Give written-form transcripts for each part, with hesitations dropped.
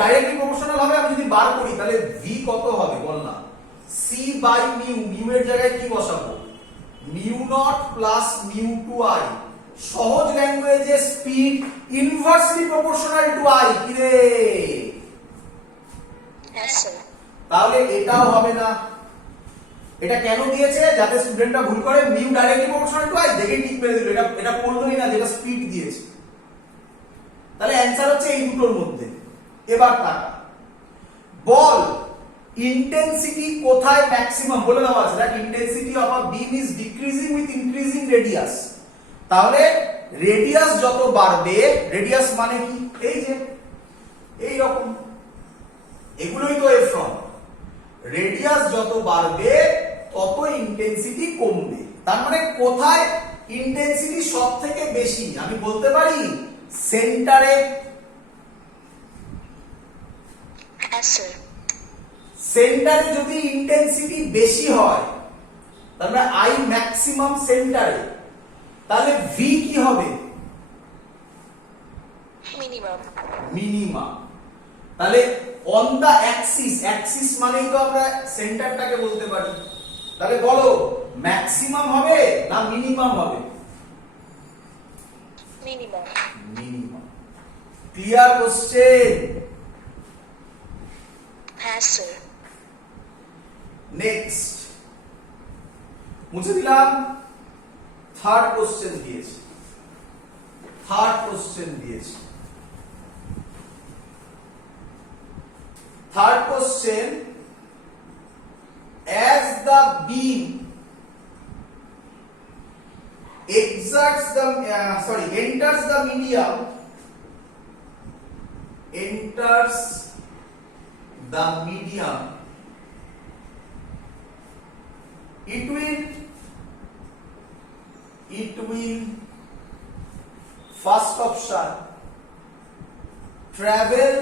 Directly proportional হবে। আমি যদি বার করি তাহলে v কত হবে বল না, c বাই মিউ, মিউ এর জায়গায় কি বসাবো, mu naught plus mu two I. সহজ ল্যাঙ্গুয়েজে speed inversely proportional to I. কি রে? তাহলে এটাও হবে না। এটা কেন দিয়েছে? যাতে স্টুডেন্টরা ভুল করে, mu directly proportional to I দেখে ঠিক মেরে দিল। এটা পড়লোই না যেটা স্পিড দিয়েছে। তাহলে অ্যানসার হচ্ছে এই দুটোর মধ্যে। এবার টাকা বল, ইন্টেন্সিটি কোথায় ম্যাক্সিমাম বলে দেওয়া আছে। That intensity of a beam is decreasing with increasing radius. তাহলে রেডিয়াস যত বাড়বে, রেডিয়াস মানে কি, এই যে এই রকম, এগুলোই তো এর ফ্রন্ট। রেডিয়াস যত বাড়বে তত ইন্টেন্সিটি কমবে। তার মানে কোথায় ইন্টেন্সিটি সব থেকে বেশি? আমি বলতে পারি সেন্টারে। সেন্টারে যদি ইন্টেন্সিটি বেশি হয়, তাহলে আই ম্যাক্সিমাম সেন্টারে, তাহলে ভি কি হবে? মিনিমাম। মিনিমাম। তাহলে অন দা অ্যাক্সিস, অ্যাক্সিস মানেই তো আমরা সেন্টারটাকে বলতে পারি। তাহলে বলো ম্যাক্সিমাম হবে না মিনিমাম হবে? মিনিমাম। মিনিমাম। Clear question? হ্যাঁ স্যার। নেক্সট মুছে দিলাম। থার্ড কোশ্চেন দিয়েছে। থার্ড কোশ্চেন দিয়েছে। Third question, as the beam exerts the enters the medium, enters the medium, it will first option travel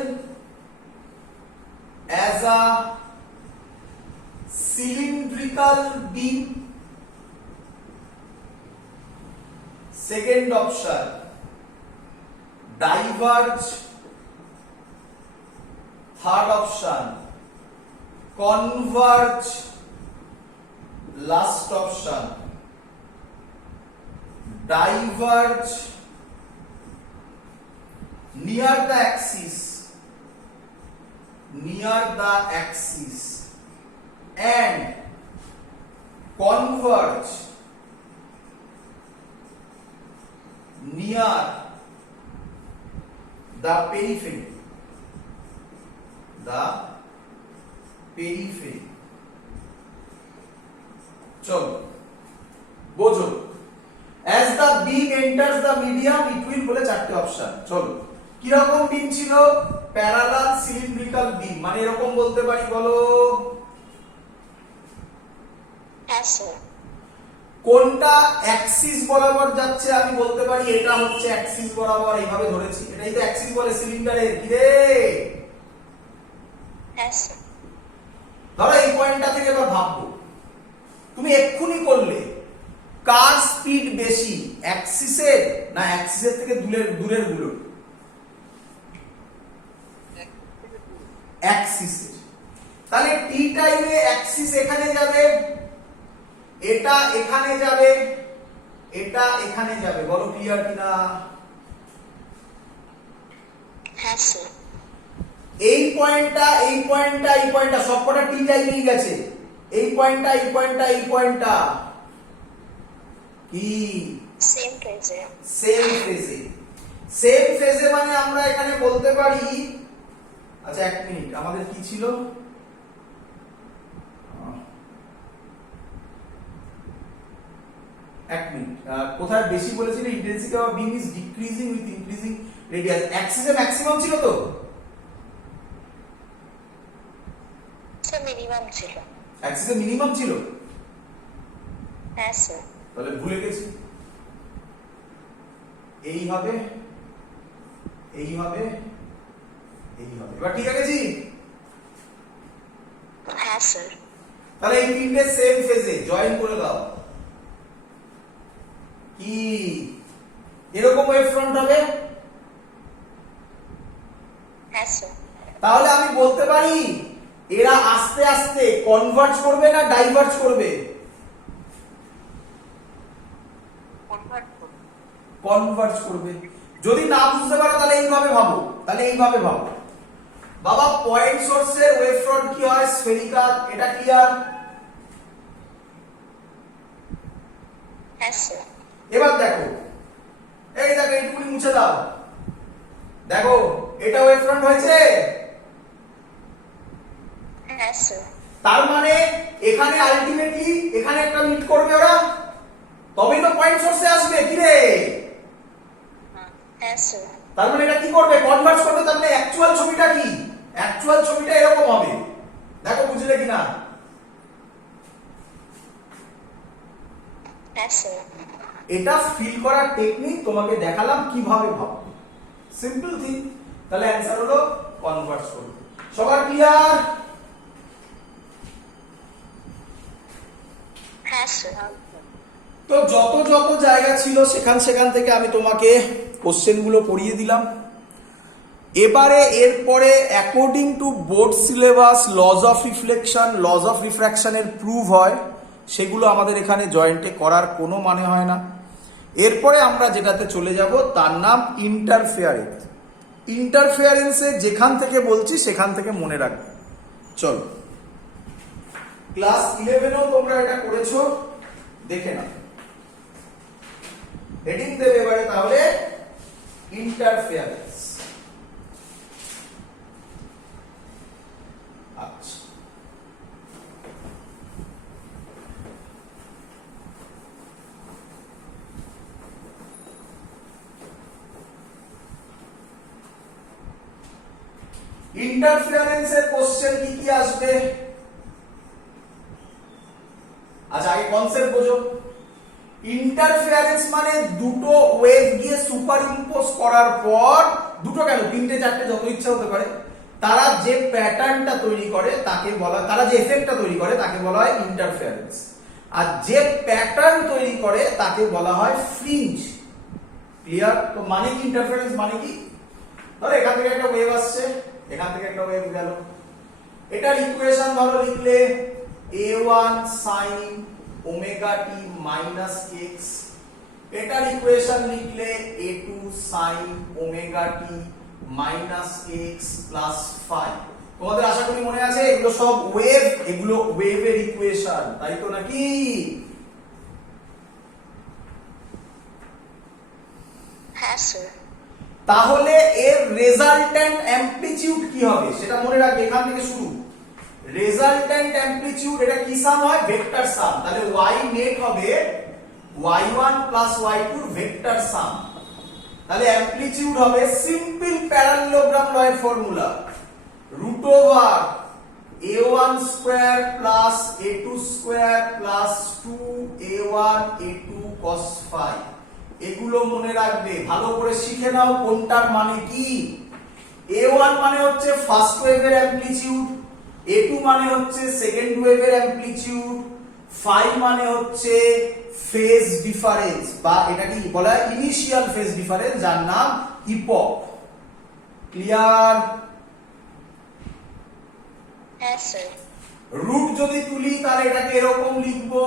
as a cylindrical beam, second option diverge, third option converge, last option diverge near the axis, and converge near the periphery, চলো বোঝো। as the beam enters the medium it will বলে চারটে option. চলো কি রকম বিম ছিল? Parallel cylindrical বিম। মানে এরকম বলতে পারি, বলো। হ্যাঁ স্যার। কোনটা অ্যাক্সিস বরাবর যাচ্ছে? আমি বলতে পারি এটা হচ্ছে অ্যাক্সিস বরাবর, এইভাবে ধরেছি। এটাই তো অ্যাক্সিস বলে সিলিন্ডারের। কি রে? হ্যাঁ স্যার। ধরো এই পয়েন্টটা থেকে এবার ভাববো, তুমি এক্ষুনি করলে কার স্পিড বেশি, অ্যাক্সিসের না অ্যাক্সিসের থেকে দূরের গুলো? অ্যাক্সিসের। তাহলে টি টাইমে অ্যাক্সিস এখানে যাবে, এটা এখানে যাবে, এটা এখানে যাবে। বলো ক্লিয়ার কিনা? হ্যাঁ স্যার। এই পয়েন্টটা, এই পয়েন্টটা, এই পয়েন্টটা সবকটা টি টাইমেই গেছে। এই পয়েন্টটা, এই পয়েন্টটা, এই পয়েন্টটা কি সেম ফেজে? সেম ফেজে। সেম ফেজে মানে আমরা এখানে বলতে পারি, আচ্ছা এক মিনিট, আমাদের কি ছিল? এক মিনিট, কোথায় বেশি বলেছিল? Intensity of beam is decreasing with increasing radius. অ্যাক্সিসে ম্যাক্সিমাম ছিল তো? স্যার মিনিমাম ছিল। অ্যাক্সিসে মিনিমাম ছিল? হ্যাঁ স্যার। তাহলে ভুলে গেছি। এই হবে, এই হবে, এই হবে। এবার ঠিক আছে? হ্যাঁ স্যার। তাহলে এই তিনটে সেম ফেজে জয়েন করে দাও। কি এরকম ওয়েভ ফ্রন্ট হবে? হ্যাঁ স্যার। তাহলে আমি বলতে পারি এরা আস্তে আস্তে কনভার্জ করবে না ডাইভার্জ করবে? কনভার্জ করবে। যদি না বুঝতে পারো তাহলে এইভাবে ভাবো, বাবা পয়েন্ট সোর্সের ওয়েভ ফ্রন্ট কি হয়? স্ফেরিক্যাল। এটা ক্লিয়ার? হ্যাঁ স্যার। এবার দেখো, এই দেখো এইটুকুনি মুছে দাও, দেখো এটা ওয়েভ ফ্রন্ট হয়েছে। হ্যাঁ স্যার। তার মানে এখানে আলটিমেটলি এখানে একটা মিট করবে ওরা, তবেই তো পয়েন্ট সোর্সে আসবে। কি রে? হ্যাঁ স্যার। তার মানে এটা কি করবে? কনভার্জ করবে। তার মানে অ্যাকচুয়াল ছবিটা কি? অ্যাকচুয়াল ছবিটা এরকম হবে। দেখো বুঝলে কিনা? হ্যাঁ স্যার। এটা ফিল করার টেকনিক তোমাকে দেখালাম কিভাবে ভাববে, সিম্পল থিং। তাহলে অ্যানসার হলো কনভার্জ করবে। সবার ক্লিয়ার? হ্যাঁ স্যার। তো যত যত জায়গা ছিল সেখান থেকে আমি তোমাকে কোশ্চেনগুলো পড়িয়ে দিলাম। এবারে এরপরে according to board syllabus laws of reflection, laws of রিফ্র্যাকশনের প্রুভ হয়, সেগুলো আমাদের এখানে জয়েন্টে করার কোনো মানে হয় না। এরপরে আমরা যেটাতে চলে যাব তার নাম ইন্টারফেয়ারেন্স। ইন্টারফেয়ারেন্সে যেখান থেকে বলছি সেখান থেকে মনে রাখবে। চলো, ক্লাস 11এও তোমরা এটা করেছো, দেখে নাও। হেডিং দেবে এবারে তাহলে ইন্টারফেয়ারেন্স। আচ্ছা, ইন্টারফেয়ারেন্সের কোশ্চেন কি কি আসবে? আচ্ছা, আগে কনসেপ্ট বোঝো। ইন্টারফেয়ারেন্স মানে দুটো ওয়েভ গিয়ে সুপার ইম্পোজ করার পর, দুটো কেন, তিনটে চারটে যত ইচ্ছা হতে পারে, তারা যে প্যাটার্নটা তৈরি করে তাকে বলা, তারা যে এফেক্টটা তৈরি করে তাকে বলা হয় ইন্টারফেয়ারেন্স। আর যে প্যাটার্ন তৈরি করে তাকে বলা হয় ফ্রিঞ্জ। ক্লিয়ার? তো মানে কি ইন্টারফেয়ারেন্স মানে কি? ধরো এখান থেকে একটা ওয়েভ আসছে, এখান থেকে একটা ওয়েভ গেল, এটার ইকুয়েশন ধরো লিখলে a1 sin omega t minus x, এটার ইকুয়েশন লিখলে a2 sin omega t minus x plus 5। তোমাদের আশা করি মনে আছে এগুলো সব ওয়েভ, এগুলো ওয়েভের ইকুয়েশন, তাই তো নাকি? হ্যাঁ স্যার। তাহলে এর রেজাল্ট্যান্ট অ্যামপ্লিটিউড কি হবে সেটা মনে রাখবে। এখান থেকে শুরু, রেজাল্ট্যান্ট অ্যামপ্লিটিউড, এটা কি সাম হয়? ভেক্টর সাম। তাহলে y নেট হবে y1 প্লাস y2 ভেক্টর সাম। তাহলে অ্যামপ্লিটিউড হবে সিম্পল প্যারালেলোগ্রাম ল এর formula, root over a1 square plus a2 square plus 2a1 a2 cos phi। এগুলো মনে রাখবে, ভালো করে শিখে নাও কোনটার মানে কি। a1 মানে হচ্ছে ফার্স্ট ওয়েভের অ্যামপ্লিটিউড, a2 মানে হচ্ছে সেকেন্ড ওয়েভের অ্যামপ্লিটিউড, phi মানে হচ্ছে ফেজ ডিফারেন্স, বা এটাকে বলা হয় ইনিশিয়াল ফেজ ডিফারেন্স, যার নাম ইপক। ক্লিয়ার? হ্যাঁ স্যার। রুট যদি তুলি তাহলে এটাকে এরকম লিখবো।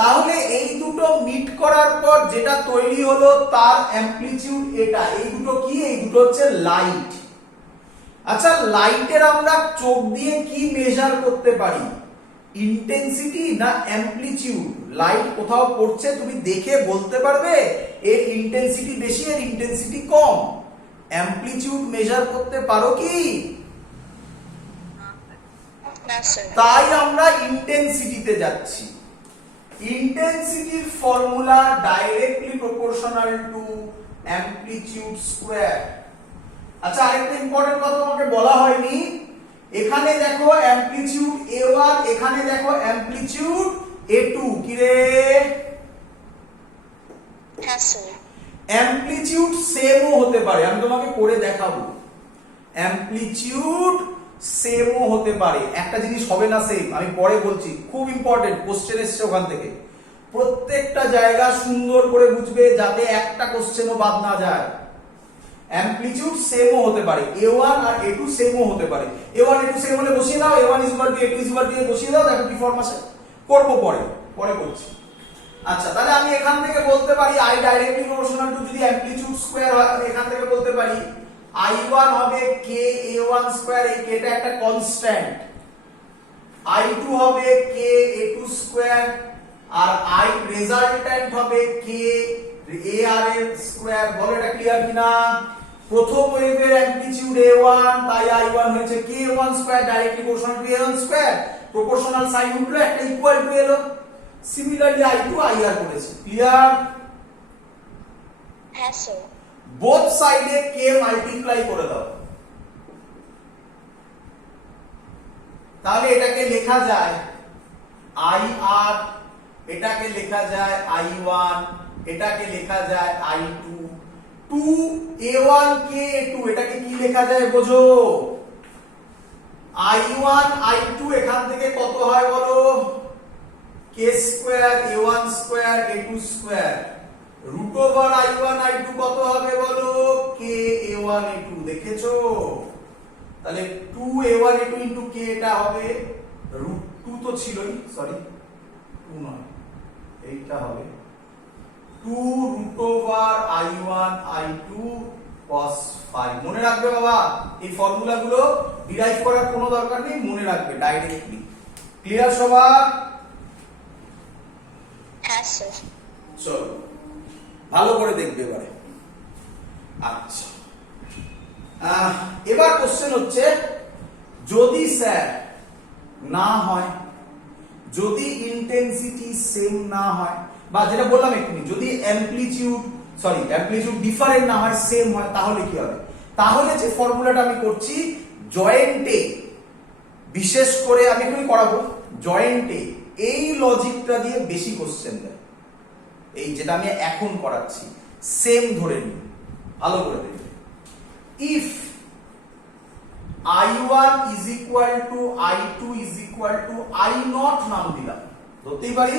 তাহলে এই দুটো মিট করার পর যেটা তৈরি হলো তার অ্যামপ্লিটিউড এটা। এই দুটো কি? এই দুটো হচ্ছে লাইট। আচ্ছা, লাইটের আমরা চোখ দিয়ে কি মেজার করতে পারি? ইন্টেন্সিটি না অ্যামপ্লিটিউড? লাইট কোথাও পড়ছে, তুমি দেখে বলতে পারবে এর ইন্টেন্সিটি বেশি, এর ইন্টেন্সিটি কম। অ্যামপ্লিটিউড মেজার করতে পারো কি? না স্যার। তাই আমরা ইন্টেন্সিটিতে যাচ্ছি। ইন্টেন্সিটির formula directly proportional to amplitude square. আচ্ছা, আরেকটা ইম্পর্টেন্ট কথা তোমাকে বলা হয়নি, এখানে দেখো অ্যামপ্লিটিউড a1, এখানে দেখো অ্যামপ্লিটিউড a2। কি রে? হ্যাঁ স্যার। অ্যামপ্লিটিউড সেমও হতে পারে, আমি তোমাকে করে দেখাবো। অ্যামপ্লিটিউড সেমও হতে পারে, একটা জিনিস হবে না সেম, আমি পরে বলছি। খুব ইম্পর্টেন্ট, কোশ্চেন এসছে ওখান থেকে। প্রত্যেকটা জায়গা সুন্দর করে বুঝবে যাতে একটা কোশ্চেনও বাদ না যায়। অ্যামপ্লিটিউড সেমও হতে পারে, a1 আর a2 সেমও হতে পারে। a1 a2 সেম হলে বসিয়ে দাও, a1 a2 বসিয়ে দাও, দেখো কি ফর্ম আসে। করব পরে করছি। আচ্ছা, তাহলে আমি এখান থেকে বলতে পারি i ডাইরেক্টলি প্রপোর্শনাল টু, যদি অ্যামপ্লিটিউড স্কয়ার হয় আমি এখান থেকে বলতে পারি i1 হবে k a1 স্কয়ার, এই k টা একটা কনস্ট্যান্ট, i2 হবে k a2 স্কয়ার, আর i রেজাল্ট্যান্ট হবে k ar এর স্কয়ার। বলো এটা ক্লিয়ার কিনা? প্রথম ওয়েভের অ্যামপ্লিটিউড a1, তাই i1 হয়েছে k1 square, directly proportional to a1 square, proportional sign উঠলো, একটা ইকুয়াল টু এলো। সিমিলারলি i2 ir করেছি। ক্লিয়ার? হ্যাঁ স্যার। বোথ সাইডে k মাল্টিপ্লাই করে দাও, তাহলে এটাকে লেখা যায় ir, এটাকে লেখা যায় i1, এটাকে লেখা যায় i2, 2a1 k a2, এটাকে কি লেখা যায় বোঝো? i1 i2 এখান থেকে কত হয় বলো? k square a1 square a2 square, root over i1 i2 কত হবে বলো? k a1 a2। দেখেছো? তাহলে 2a1 a2 ইনটু k, এটা হবে রুট 2 তো ছিলই, সরি 2 নয়, এইটা হবে 2 root over i1 i2 cos 5। মনে রাখবে বাবা, এই ফর্মুলাগুলো ডিরাইভ করার কোনো দরকার নেই, মনে রাখবে ডাইরেক্টলি। ক্লিয়ার সবার? হ্যাঁ স্যার। চলো ভালো করে দেখবে এবারে। আচ্ছা, এবার কোশ্চেন হচ্ছে, যদি স্যার না হয়, যদি ইন্টেন্সিটি সেম না হয়, বা যেটা বললাম এক্ষুনি, যদি অ্যামপ্লিটিউড ডিফারেন্ট না হয়, সেম হয়, তাহলে কি হবে? তাহলে যে ফর্মুলাটা আমি করছি জয়েন্টে, বিশেষ করে আমি এক্ষুনি করাবো জয়েন্টে, এই লজিকটা দিয়ে বেশি কোশ্চেন দেয়। এই যেটা আমি এখন করাচ্ছি, সেম ধরে নিই, ভালো করে দেখবে। If i1 is equal to i2 is equal to i0, নাম দিলাম, ধরতেই পারি।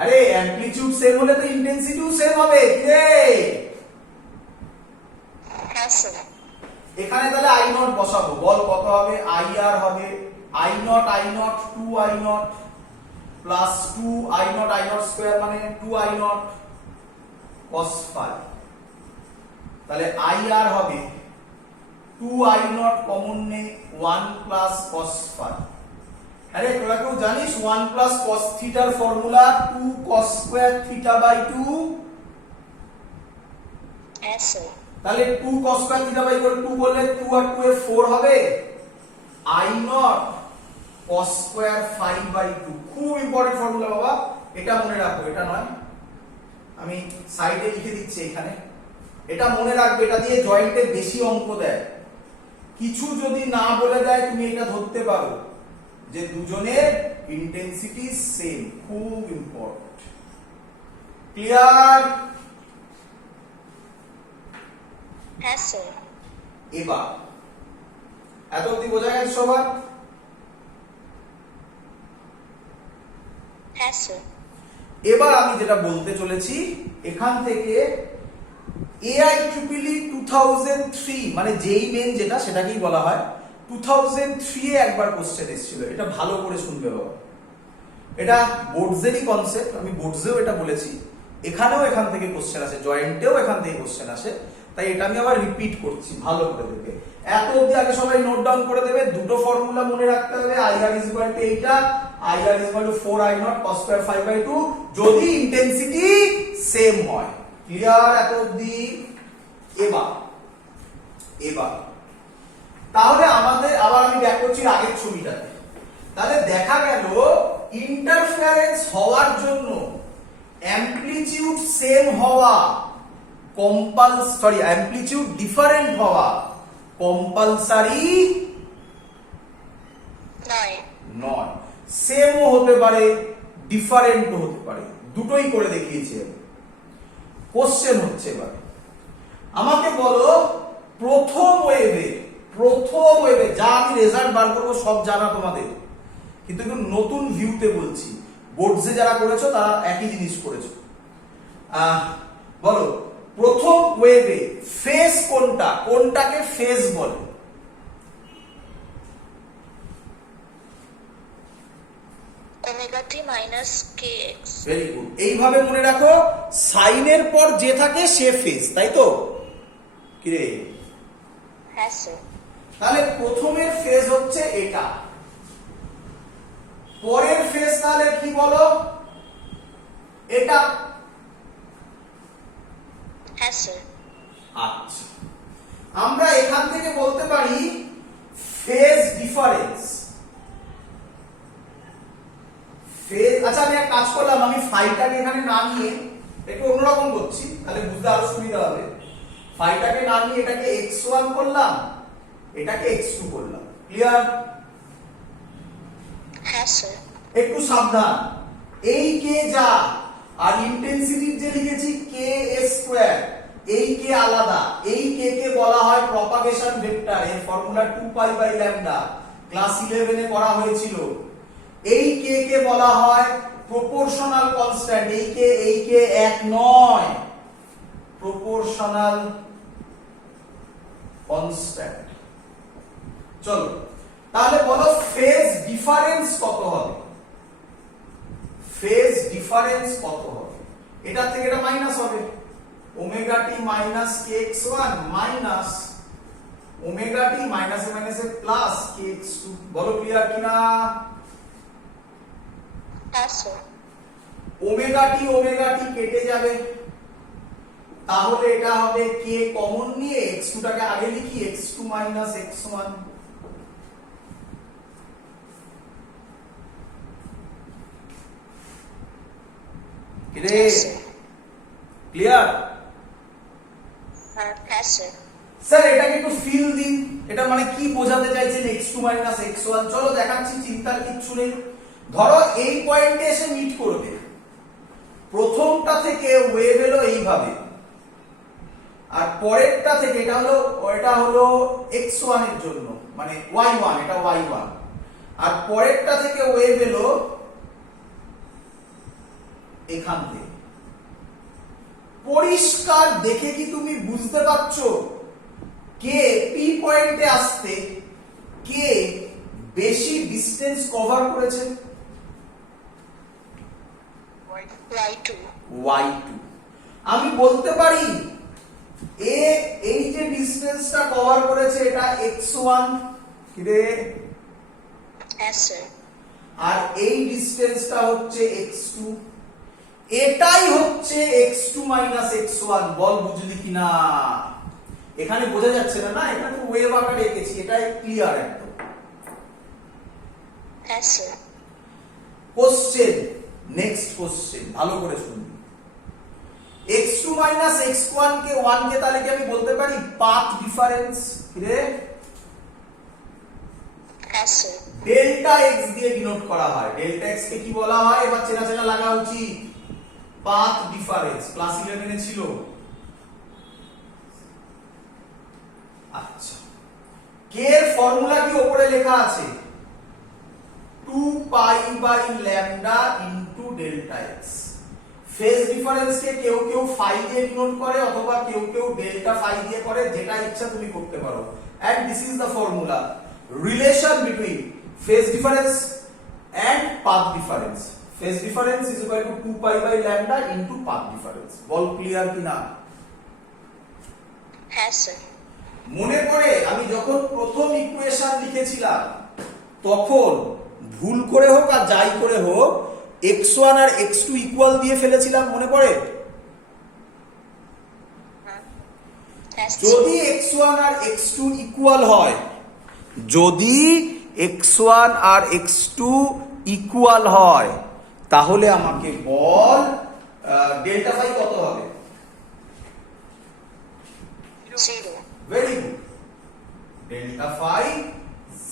আরে অ্যামপ্লিটিউড সেম হলে তো ইন্টেন্সিটিও সেম হবে, কি রে? হ্যাঁ স্যার। এখানে তাহলে i0 বসাবো, বল কত হবে? ir হবে i0 2i0 plus 2i0 square, মানে 2i0 cos 5। তাহলে ir হবে 2i0 কমন নে 1 প্লাস cos 5। আরে তোরা কেউ জানিস 1 প্লাস cos থিটার formula 2 cos square theta by 2? হ্যাঁ স্যার। তাহলে 2 cos স্কয়ার থিটা বাই 2 বললে 2 আর 2 এ 4 হবে, i0 cos স্কয়ার 5 বাই 2। খুব ইম্পর্টেন্ট ফর্মুলা বাবা, এটা মনে রাখো, এটা নয়, আমি সাইডে লিখে দিচ্ছি এখানে, এটা মনে রাখবে, এটা দিয়ে জয়েন্টে বেশি অঙ্ক দেয়। কিছু যদি না বলে দেয় তুমি এটা ধরতে পারো যে দুজনের ইন্টেন্সিটি সেম, খুব ইম্পর্টেন্ট। ক্লিয়ার? হ্যাঁ স্যার। এবার এত অবধি বোঝা গেছে সবার? হ্যাঁ স্যার। এবার আমি যেটা বলতে চলেছি, এখান থেকে AIEEE 2003, মানে যেই মেন যেটা, সেটাকেই বলা হয়, 2003 এ একবার কোশ্চেন এসেছিল। এটা ভালো করে শুনবে বাবা, এটা বোর্ডসেরই কনসেপ্ট, আমি বোর্ডসেও এটা বলেছি, এখানেও এখান থেকে কোশ্চেন আসে, জয়েন্টেও এখান থেকে কোশ্চেন আসে, তাই এটা আমি আবার রিপিট করছি, ভালো করে দেখবে। এত অবধি আগে সবাই নোট ডাউন করে দেবে, দুটো ফর্মুলা মনে রাখতে হবে, IR is equal to এইটা, IR is equal to 4i0 cos square 5 by 2, যদি ইন্টেন্সিটি সেম হয়। ক্লিয়ার এত অবধি? এবার তাহলে আমাদের, আবার আমি ব্যাক করছি আগের ছবিটাতে, তাহলে দেখা গেল ইন্টারফারেন্স হওয়ার জন্য অ্যামপ্লিটিউড সেম হওয়া অ্যামপ্লিটিউড ডিফারেন্ট হওয়া কম্পালসারি নয়। সেমও হতে পারে, ডিফারেন্টও হতে পারে, দুটোই করে দেখিয়েছি আমি। কোশ্চেন হচ্ছে এবার, আমাকে বলো প্রথম ওয়েভে যা আমি রেজাল্ট বার করবো সব জানা তোমাদের, কিন্তু একটু নতুন ভিউতে বলছি, বোর্ডসে যারা করেছো তারা একই জিনিস করেছো। বলো প্রথম ওয়েভে ফেজ কোনটা, কোনটাকে ফেজ বলে? ওমেগা টি মাইনাস কে এক্স। Very good. এইভাবে মনে রাখো, সাইনের পর যে থাকে সে ফেজ, তাই তো? কি রে? হ্যাঁ স্যার। তাহলে প্রথমের ফেজ হচ্ছে এটা, পরের ফেজ তাহলে কি বলো? এটা। হ্যাঁ স্যার। আচ্ছা, আমরা এখান থেকে বলতে পারি ফেজ ডিফারেন্স। ফেজ, আচ্ছা আমি এক কাজ করলাম, আমি ফাইটাকে এখানে না নিয়ে একটু অন্যরকম করছি, তাহলে বুঝতে আরো সুবিধা হবে। ফাইটাকে না নিয়ে এটাকে x1 করলাম, এটাকে x2 করলাম। ক্লিয়ার? হ্যাঁ স্যার। একটু সাবধান, এই কে যা আর ইন্টেন্সিটির যে লিখেছি কে স্কয়ার, এই কে আলাদা। এই কে কে বলা হয় প্রপাগেশন ভেক্টর, এর ফর্মুলা 2π/λ, ক্লাস 11 এ করা হয়েছিল। এই কে কে বলা হয় প্রপোর্শনাল কনস্ট্যান্ট, এই কে এক নয়, প্রপোর্শনাল কনস্ট্যান্ট। চলো তাহলে বলো ফেজ ডিফারেন্স কত হবে? ফেজ ডিফারেন্স কত হবে? এটা থেকে এটা মাইনাস হবে, ওমেগা টি মাইনাস কে x one minus omega t মাইনাসে মাইনাসে প্লাস কে এক্স টু। বলো ক্লিয়ার কিনা? হ্যাঁ স্যার। ওমেগা টি কেটে যাবে, তাহলে এটা হবে কে কমন নিয়ে এক্স টু টাকে আগে লিখি, x two minus x one. Clear? হ্যাঁ স্যার। স্যার এটাকে একটু ফিল দিন, এটা মানে কি বোঝাতে চাইছেন x2 x1? চলো দেখাচ্ছি, চিন্তার কিচ্ছু নেই। ধরো এই পয়েন্টে এসে মিট করবে, প্রথমটা থেকে ওয়েভ এলো এইভাবে, আর পরেরটা থেকে এটা হলো x1 এর জন্য, মানে y1, এটা y1, আর পরেরটা থেকে ওয়েভ এলো এখান থেকে। পরিষ্কার দেখে কি তুমি বুঝতে পারছো কে পি পয়েন্টে আসতে কে বেশি ডিসটেন্স কভার করেছে? y2। y2। আমি বলতে পারি এই যে ডিসটেন্সটা কভার করেছে এটা x1, কি রে? হ্যাঁ স্যার। আর এই ডিসটেন্সটা হচ্ছে x2, এটাই হচ্ছে x2 x1। বল বুঝলি কিনা? এখানে বোঝা যাচ্ছে না? না, এখানে তো ওয়েভ আকারে এঁকেছি, এটাই ক্লিয়ার একদম। হ্যাঁ স্যার। কোশ্চেন, নেক্সট কোশ্চেন ভালো করে শুনুন। x2 x1 কে 1 কে তাহলে কি আমি বলতে পারি পাথ ডিফারেন্স? কি রে? হ্যাঁ স্যার। ডেল্টা x দিয়ে ডিনোট করা হয়। ডেল্টা x কে কি বলা হয়? এবার চেনা চেনা লাগা উচিত, পাথ ডিফারেন্স। ক্লাস 11 এ ছিল। আচ্ছা, কে এর ফর্মুলা কি উপরে লেখা আছে? 2π/λ into delta x। Phase difference কে কেউ কেউ ফাই দিয়ে ডিনোট করে, অথবা কেউ কেউ ডেল্টা ফাই দিয়ে করে, যেটা ইচ্ছা তুমি করতে পারো। And this is the formula, relation between phase difference and path difference. Phase difference is equal to 2π/λ into path difference. বল ক্লিয়ার কিনা? হ্যাঁ স্যার। মনে পড়ে আমি যখন প্রথম ইকুয়েশন লিখেছিলাম তখন ভুল করে হোক আর যাই করে হোক x1 আর x2 ইকুয়াল দিয়ে ফেলেছিলাম, মনে পড়ে? যদি x1 আর x2 ইকুয়াল হয়, যদি x1 আর x2 ইকুয়াল হয়, তাহলে আমাকে বল ডেল্টা ফাই কত হবে? 0। ভেরি গুড, ডেল্টা ফাই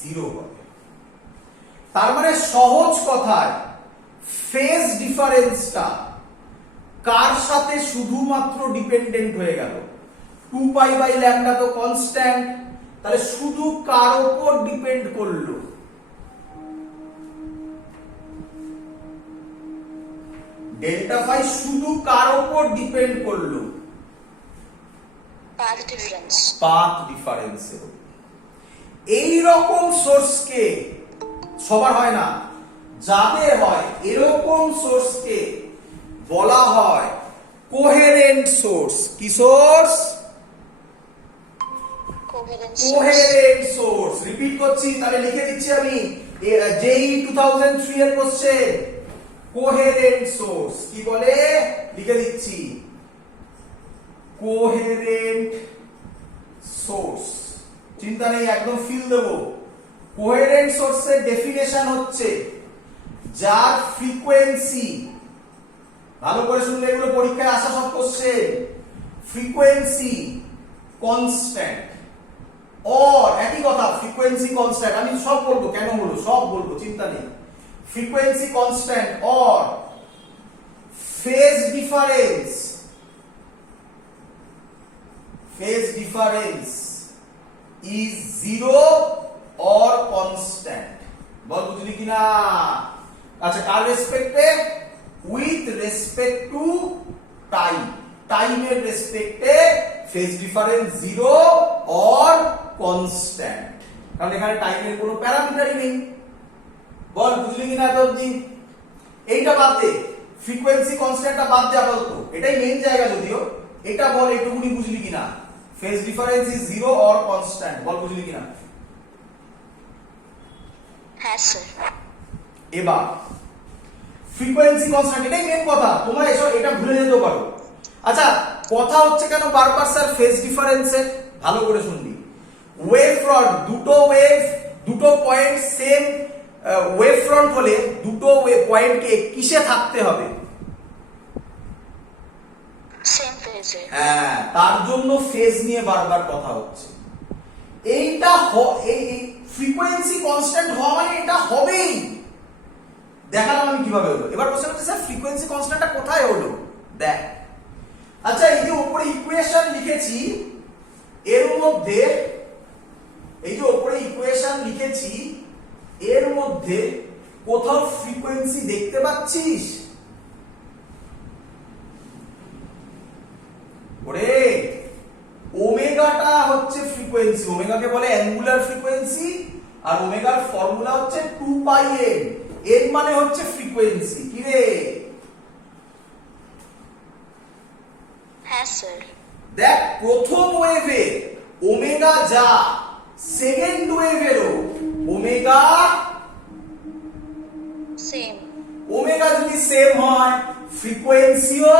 0 হবে। তার মানে সহজ কথায় ফেজ ডিফারেন্সটা কার সাথে শুধুমাত্র ডিপেন্ডেন্ট হয়ে গেল? 2π/λ তো কনস্ট্যান্ট, তাহলে শুধু কার উপর ডিপেন্ড করলো? ডেল্টা ফাই শুধু কার উপর ডিপেন্ড করলো? Path difference. পাথ ডিফারেন্সের। এই রকম সোর্সকে, সবার হয় না, যাদের হয় এরকম সোর্সকে বলা হয় কোহেরেন্ট সোর্স। কি source? Coherence. Coherent source. Repeat করছি, তাহলে লিখে দিচ্ছি আমি, যেই 2003 এর কোশ্চেন। কোহেরেন্ট সোর্স কি বলে লিখে দিচ্ছি, কোহেরেন্ট সোর্স। চিন্তা নেই, একদম ফিল দেবো। কোহেরেন্ট সোর্সের ডেফিনেশন হচ্ছে যার ফ্রিকোয়েন্সি, ভালো করে শুনলে এগুলো পরীক্ষায় আসা সব কোশ্চেন, ফ্রিকোয়েন্সি কনস্ট্যান্ট অর, একই কথা, ফ্রিকোয়েন্সি কনস্ট্যান্ট, আমি সব বলবো, কেন বলবো, সব বলবো, চিন্তা নেই। Frequency constant or phase difference, phase difference is zero or constant। বল বুঝলি কিনা? আচ্ছা, কার রেসপেক্টে? With respect to time. টাইমের রেসপেক্টে phase difference zero or constant, কারণ এখানে টাইমের কোনো প্যারামিটারই নেই। বল বুঝলি কিনা এত অবধি? এইটা বাদ দে, ফ্রিকোয়েন্সি কনস্ট্যান্টটা বাদ দে আপাতত, এটাই মেইন জায়গা যদিও। এটা বল এটুকুনি বুঝলি কিনা? Phase difference is zero or constant, বল বুঝলি কিনা? হ্যাঁ স্যার। এবার ফ্রিকোয়েন্সি কনস্ট্যান্ট, এটাই মেইন কথা, তোমরা এসব এটা ভুলে যেতে পারো। আচ্ছা, কথা হচ্ছে কেন বারবার স্যার ফেজ ডিফারেন্সের? ভালো করে শুনবি। ওয়েভ ফ্রন্ট, দুটো ওয়েভ, দুটো পয়েন্ট সেম ওয়েভ ফ্রন্ট হলে দুটো পয়েন্টকে কিসে থাকতে হবে? সেম ফেজে। হ্যাঁ, তার জন্য ফেজ নিয়ে বারবার কথা হচ্ছে। এইটা এই ফ্রিকোয়েন্সি কনস্ট্যান্ট হওয়া মানে এটা হবেই। দেখালাম আমি কিভাবে হলো। এবার কোশ্চেন হচ্ছে স্যার ফ্রিকোয়েন্সি কনস্ট্যান্টটা কোথায় হলো? দেখ, আচ্ছা, এই যে উপরে ইকুয়েশন লিখেছি, এর মধ্যে, এই যে উপরে ইকুয়েশন লিখেছি, এর মধ্যে কোথাও ফ্রিকোয়েন্সি দেখতে পাচ্ছিস? ওরে, ওমেগাটা হচ্ছে ফ্রিকোয়েন্সি, ওমেগাকে বলে অ্যাঙ্গুলার ফ্রিকোয়েন্সি, আর ওমেগার ফর্মুলা হচ্ছে 2 পাই n। n মানে হচ্ছে ফ্রিকোয়েন্সি। কি রে? হ্যাঁ স্যার। দেখ, প্রথম ওয়েভে ওমেগা যা, সেকেন্ড ওয়েভেরও ওমেগা সেম। ওমেগা যদি সেম হয়, ফ্রিকোয়েন্সিও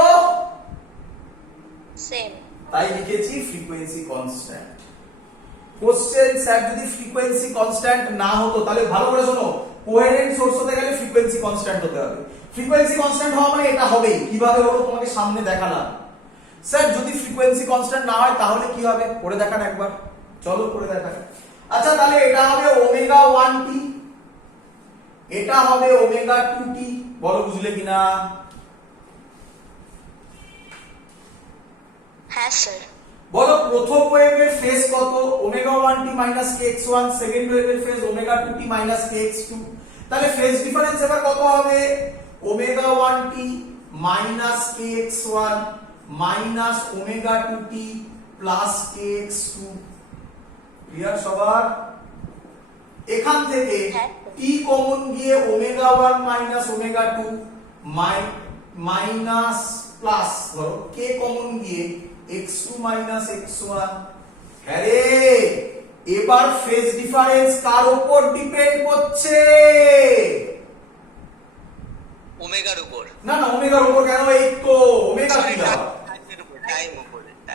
সেম। তাই লিখেছি ফ্রিকোয়েন্সি কনস্ট্যান্ট। কোশ্চেন স্যার যদি ফ্রিকোয়েন্সি কনস্ট্যান্ট না হতো, তাহলে ভালো করে শোনো, কোহেরেন্ট সোর্স হতে গেলে ফ্রিকোয়েন্সি কনস্ট্যান্ট হতে হবে। ফ্রিকোয়েন্সি কনস্ট্যান্ট হওয়া মানে এটা হবেই। কিভাবে হলো তোমাকে সামনে দেখালাম। স্যার যদি ফ্রিকোয়েন্সি কনস্ট্যান্ট না হয় তাহলে কি হবে? করে দেখান একবার, চলো করে দেখান। আচ্ছা, তাহলে এটা হবে ওমেগা 1t, এটা হবে ওমেগা 2t, বলো বুঝলে কিনা? হ্যাঁ স্যার। বলো প্রথম ওয়েভের ফেজ কত? Omega 1t minus kx1, second ওয়েভের phase omega 2t minus kx2। তাহলে ফেজ ডিফারেন্স এবার কত হবে? Omega 1t minus kx1 minus omega 2t plus kx2। Clear সবার? এখান থেকে t কমন গিয়ে omega 1 minus omega 2 minus plus ধরো k কমন গিয়ে x2 মাইনাস x1। হ্যাঁ রে, এবার ফেজ ডিফারেন্স কার উপর ডিপেন্ড করছে? ওমেগার উপর। না না, ওমেগার উপর কেন? এই তো ওমেগা কি দাও?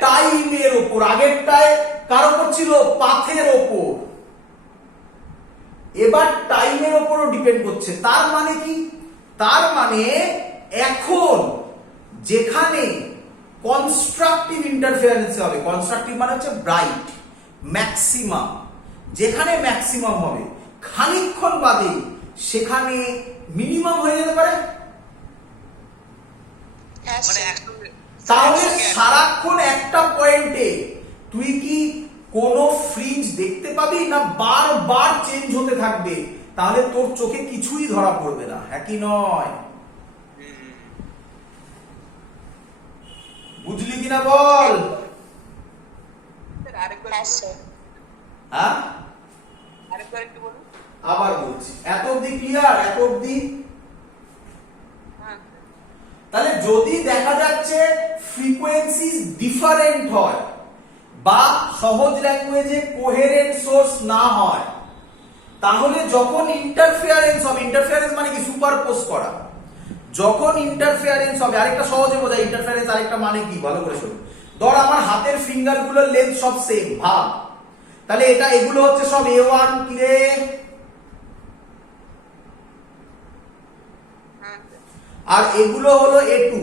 টাইমের উপর। আগেরটায় কার উপর ছিল? পাথের উপর। এবার টাইমের উপরও ডিপেন্ড করছে। তার মানে কি? তার মানে এখন যেখানে কনস্ট্রাকটিভ ইন্টারফারেন্স হবে, কনস্ট্রাকটিভ মানে হচ্ছে ব্রাইট, ম্যাক্সিমাম, যেখানে ম্যাক্সিমাম হবে খানিকক্ষণ বাদে সেখানে মিনিমাম হয়ে যেতে পারে। হ্যাঁ মানে স্যার। তাহলে সারাক্ষণ একটা পয়েন্টে তুই কি কোন ফ্রিঞ্জ দেখতে পাবি না বারবার চেঞ্জ হতে থাকবে? তাহলে তোর চোখে কিছুই ধরা পড়বে না, হ্যাঁ কি নয়? বুঝলি কিনা বল? হ্যাঁ স্যার হ্যাঁ আবার বলছি, এত অবধি ক্লিয়ার? এত অবধি? তাহলে যদি দেখা যাচ্ছে ফ্রিকোয়েন্সি ডিফারেন্ট হয় বা সহজ ল্যাঙ্গুয়েজে কোহেরেন্ট সোর্স না হয়, তাহলে যখন ইন্টারফেয়ারেন্স হবে, ইন্টারফেয়ারেন্স মানে কি? সুপারপোজ করা। যখন ইন্টারফেয়ারেন্স হবে, আরেকটা সহজে বোঝাই ইন্টারফেয়ারেন্স আরেকটা মানে কি, ভালো করে শুনুন। ধর আমার হাতের ফিঙ্গার গুলোর লেন্থ সব সেম, ভাব। তাহলে এটা এগুলো হচ্ছে সব A1 কি রে? আর এগুলো হলো A2।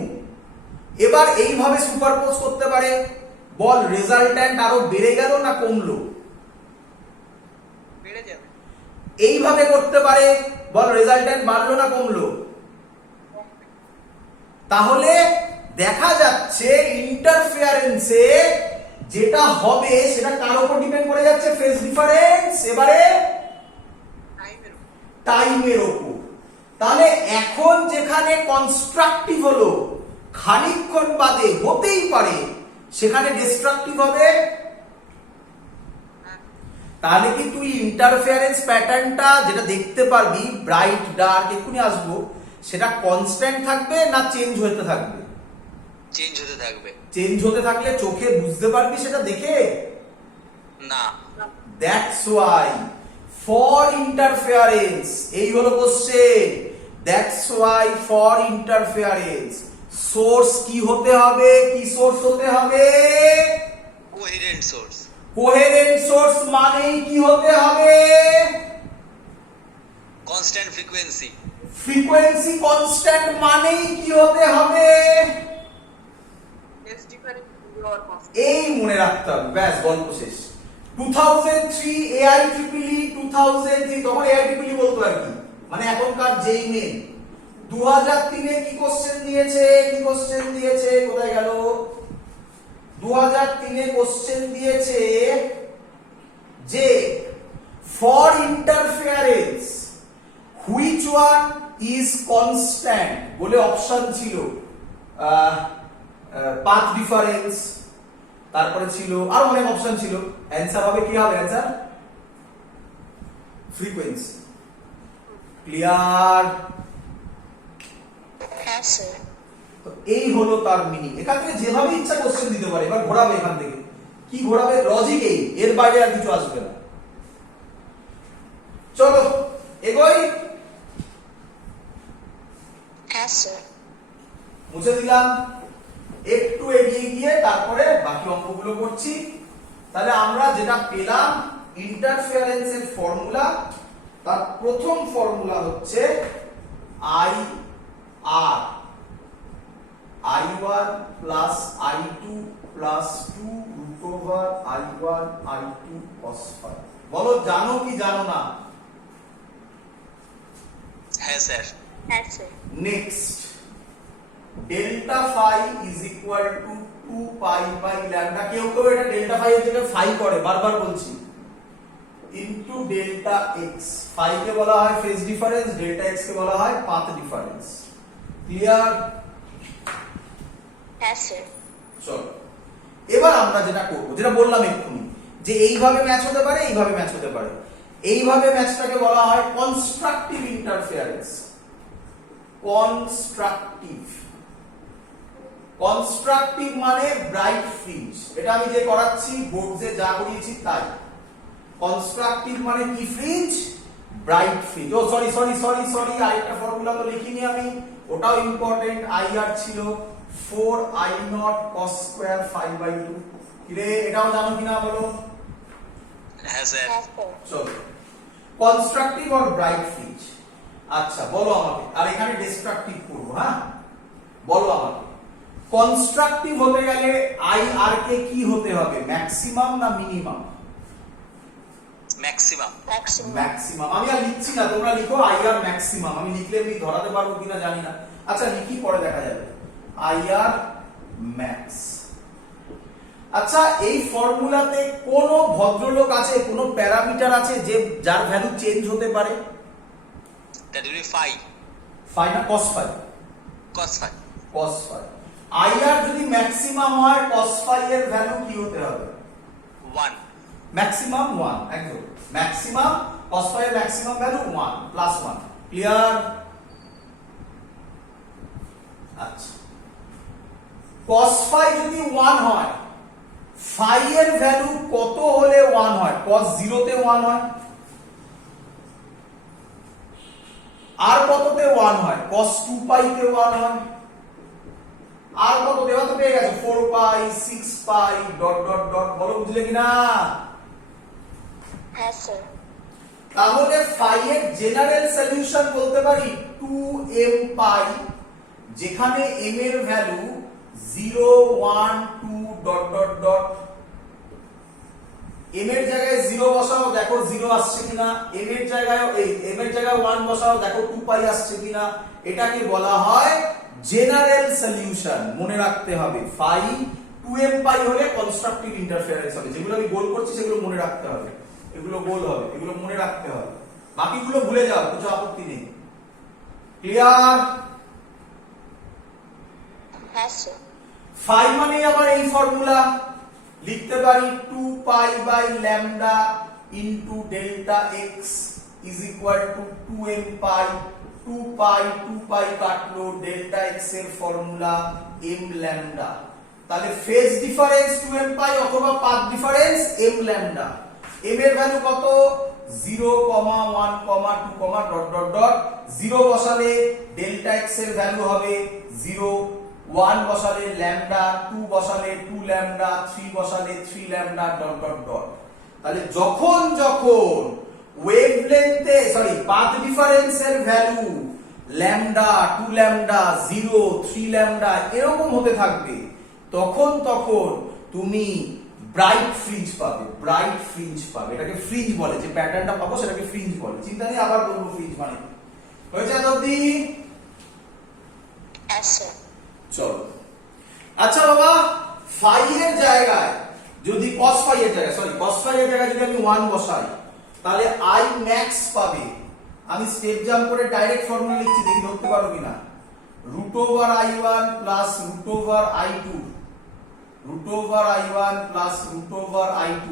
এবার এইভাবে সুপারপোজ করতে পারে, বল রেজাল্ট্যান্ট আরো বেড়ে গেল না কমলো? বেড়ে যাবে। এইভাবে করতে পারে, বল রেজাল্ট্যান্ট বাড়লো না কমলো? তাহলে দেখা যাচ্ছে ইন্টারফেয়ারেন্সে যেটা হবে সেটা কার উপর ডিপেন্ড করে যাচ্ছে? ফেজ ডিফারেন্স, এবারে টাইমের উপর। তাহলে এখন যেখানে কনস্ট্রাকটিভ হলো, খানিকক্ষণ বাদে হতেই পারে সেখানে ডিস্ট্রাকটিভ হবে। তাহলে কি তুই ইন্টারফেয়ারেন্স প্যাটার্নটা যেটা দেখতে পারবি, ব্রাইট ডার্ক, এক্ষুনি আসবো, সেটা কনস্ট্যান্ট থাকবে না চেঞ্জ হতে থাকবে? চেঞ্জ হতে থাকবে। চেঞ্জ হতে থাকলে চোখে বুঝতে পারবি সেটা দেখে? না। দ্যাটস ওয়াই ফর ইন্টারফেয়ারেন্স, এই হলো question, that's why for interference source কি হতে হবে? কি সোর্স হতে হবে? Coherent source. কোহেরেন্ট সোর্স মানেই কি হতে হবে? Constant frequency. ফ্রিকোয়েন্সি কনস্ট্যান্ট মানেই কি হতে হবে? এই মনে রাখতে হবে, ব্যাস গল্প শেষ। 2003 AIEEE 2003, তখন AIEEE বলতো আর কি, মানে এখনকার যেই মেন। 2003 কি কোশ্চেন দিয়েছে? কি কোশ্চেন দিয়েছে? কোথায় গেল? 2003 কোশ্চেন দিয়েছে যে for interference which one is constant বলে অপশন ছিল, পাথ ডিফারেন্স, তারপরে ছিল আর অনেক অপশন ছিল। অ্যান্সার হবে কি হবে? Answer frequency. ক্লিয়ার? হ্যাঁ স্যার তো এই হলো তার মিনিং। এখান থেকে যেভাবে ইচ্ছা কোশ্চেন দিতে পারে, এবার ঘোরাবে এখান থেকে। কি ঘোরাবে? লজিক এই, এর বাইরে আর কিছু আসবে না। চলো এগোই। হ্যাঁ স্যার মুছে দিলাম, একটু এগিয়ে গিয়ে তারপরে বাকি অঙ্কগুলো করছি। তাহলে আমরা যেটা পেলাম ইন্টারফেয়ারেন্সের ফর্মুলা, তার প্রথম ফর্মুলা হচ্ছে IR, I1 plus I2 plus 2 root over I1 I2 cos phi। বলো জানো কি জানো না? হ্যাঁ স্যার। হ্যাঁ sir next, delta phi is equal to 2 pi by lambda, কেউ কেউ এটা ডেল্টা ফাই এর জায়গায় ফাই করে, বারবার বলছি, ইনটু ডেল্টা এক্স। ফাই কে বলা হয় ফেজ ডিফারেন্স, ডেল্টা এক্স কে বলা হয় পাথ ডিফারেন্স। ক্লিয়ার? হ্যাঁ স্যার চলো এবার আমরা যেটা করব, যেটা বললাম এক্ষুনি, যে এইভাবে ম্যাচ হতে পারে, এইভাবে ম্যাচ হতে পারে। এইভাবে ম্যাচটাকে বলা হয় কনস্ট্রাকটিভ ইন্টারফেয়ারেন্স। কনস্ট্রাকটিভ, কনস্ট্রাকটিভ মানে ব্রাইট ফ্রিঞ্জ। এটা আমি যে করাচ্ছি বোর্ডে যা করিয়েছি তাই। কনস্ট্রাকটিভ মানে কি ফ্রিঞ্জ? Bright fringe. ও সরি সরি সরি সরি, আরেকটা ফর্মুলা তো লিখিনি আমি, ওটাও ইম্পর্টেন্ট। IR ছিল 4I0 cos square phi by 2। কিরে এটাও জানো কিনা বলো? হ্যাঁ স্যার। হ্যাঁ স্যার চলো, কনস্ট্রাকটিভ আর ব্রাইট ফ্রিঞ্জ। আচ্ছা বলো আমাকে, আর এখানে ডিস্ট্রাকটিভ করব। হ্যাঁ বলো আমাকে, কনস্ট্রাকটিভ হতে গেলে IR কে কি হতে হবে? ম্যাক্সিমাম না মিনিমাম? ম্যাক্সিমাম। ম্যাক্সিমাম। আমি আর লিখছি না, তোমরা লিখো IR ম্যাক্সিমাম। আমি লিখলে আমি ধরাতে পারবো কিনা জানি না, আচ্ছা লিখি, পরে দেখা যাবে। IR max. আচ্ছা এই ফর্মুলাতে কোন ভদ্রলোক আছে, কোন প্যারামিটার আছে যে যার ভ্যালু চেঞ্জ হতে পারে? That will be phi. Phi না cos phi? cos phi। cos phi। IR যদি ম্যাক্সিমাম হয় cos phi এর ভ্যালু কি হতে হবে? 1. ম্যাক্সিমাম 1 একদম ম্যাক্সিমাম cos phi এর ম্যাক্সিমাম ভ্যালু 1 প্লাস 1 ক্লিয়ার আচ্ছা cos phi যদি 1 হয় phi এর ভ্যালু কত হলে 1 হয় cos 0 তে 1 হয় আর কততে 1 হয় cos 2 pi তে 1 হয় আর কত দেওয়া তো পেয়ে গেছে 4 pi 6 pi dot dot dot বলো বুঝলে কিনা হ্যাঁ স্যার তাহলে phi এর জেনারেল সলিউশন বলতে পারি 2m pi যেখানে m এর value 0 1 2 dot dot dot m এর জায়গায় 0 বসাও দেখো 0 আসছে কিনা m এর জায়গায় m এর জায়গায় 1 বসাও দেখো 2 pi আসছে কিনা এটাকে বলা হয় জেনারেল সলিউশন মনে রাখতে হবে phi 2m pi হলে কনস্ট্রাকটিভ ইন্টারফারেন্স হবে যেগুলো আমি গোল করছি সেগুলো মনে রাখতে হবে এগুলো গোল হবে এগুলো মনে রাখতে হবে বাকিগুলো ভুলে যাও কিছু আপত্তি নেই ক্লিয়ার হ্যাঁ স্যার phi মানে আবার এই ফর্মুলা লিখতে পারি 2 pi by lambda into delta x is equal to 2m pi 2 pi কাটলো delta x এর ফর্মুলা m lambda তাহলে ফেজ ডিফারেন্স 2m pi অথবা path difference m lambda m এর ভ্যালু কত 0, 1, 2, ডট ডট ডট 0 বসালে delta x এর value হবে 0 1 বসালে ল্যামডা 2 বসালে 2 ল্যামডা 3 বসালে 3 ল্যামডা ডট ডট ডট তাহলে যখন যখন ওয়েভলেন্থে পাথ ডিফারেন্সের ভ্যালু ল্যামডা 2 ল্যামডা 0 3 ল্যামডা এরকম হতে থাকবে তখন তুমি ব্রাইট ফ্রিঞ্জ পাবে এটাকে ফ্রিঞ্জ বলে যে প্যাটার্নটা পাবো সেটাকে ফ্রিঞ্জ বলে চিন্তা নেই আবার বলবো ফ্রিঞ্জ মানে হয়েছে এতদিন হ্যাঁ স্যার চলো আচ্ছা বাবা phi এর জায়গায় যদি cos phi এর জায়গায় যদি আমি 1 বসাই তাহলে i max পাবে আমি স্টেপ জাম্প করে ডাইরেক্ট ফর্মুলা লিখছি দেখি ধরতে পারো কিনা √i1 plus √i2 √i1 plus √i2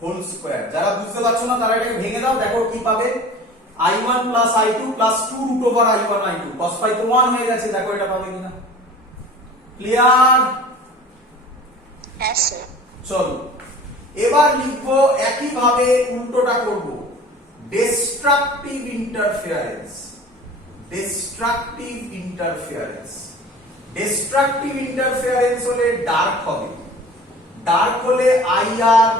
whole square যারা বুঝতে পারছো না তারা এটাকে ভেঙে দাও দেখো কি পাবে i1 plus i2 plus 2 √i1 i2 cos phi তো 1 হয়ে গেছে দেখো এটা পাবে কিনা ক্লিয়ার হ্যাঁ স্যার চলো এবার লিখবো একই ভাবে উল্টোটা করব ডিস্ট্রাকটিভ ইন্টারফেয়ারেন্স হলে ডার্ক হলে IR